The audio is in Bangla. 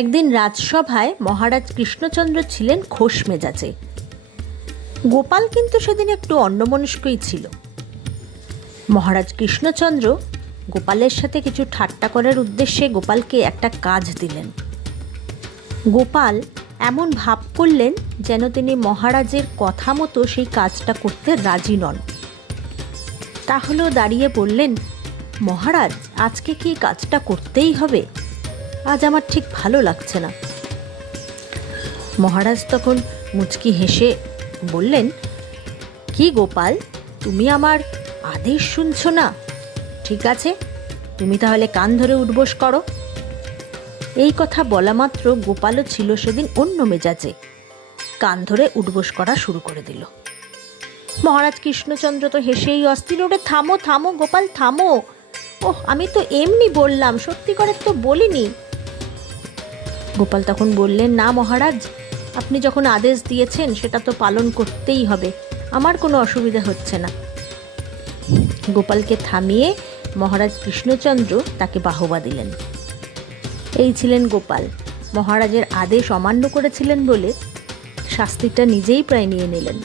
একদিন রাজসভায় মহারাজ কৃষ্ণচন্দ্র ছিলেন খোশ মেজাজে। গোপাল কিন্তু সেদিন একটু অন্যমনস্কই ছিল। মহারাজ কৃষ্ণচন্দ্র গোপালের সাথে কিছু ঠাট্টা করার উদ্দেশ্যে গোপালকে একটা কাজ দিলেন। গোপাল এমন ভাব করলেন যেন তিনি মহারাজের কথা মতো সেই কাজটা করতে রাজি নন। তাহলেও দাঁড়িয়ে বললেন, মহারাজ, আজকে কি কাজটা করতেই হবে? আজ আমার ঠিক ভালো লাগছে না। মহারাজ তখন মুচকি হেসে বললেন, কি গোপাল, তুমি আমার আদেশ শুনছো না? ঠিক আছে, তুমি তাহলে কান ধরে উঠবোস করো। এই কথা বলা মাত্র গোপালও ছিল সেদিন অন্য মেজাজে, কান ধরে উঠবোস করা শুরু করে দিল। মহারাজ কৃষ্ণচন্দ্র তো হেসেই অস্থির, ওরে থামো থামো গোপাল, থামো। ওহ, আমি তো এমনি বললাম, সত্যি করে তো বলিনি। গোপাল তখন বললেন, না মহারাজ, আপনি যখন আদেশ দিয়েছেন সেটা তো পালন করতেই হবে, আমার কোনো অসুবিধা হচ্ছে না। গোপালকে থামিয়ে মহারাজ কৃষ্ণচন্দ্র তাকে বাহবা দিলেন। এই ছিলেন গোপাল, মহারাজের আদেশ অমান্য করেছিলেন বলে শাস্তিটা নিজেই প্রায় নিয়ে নিলেন।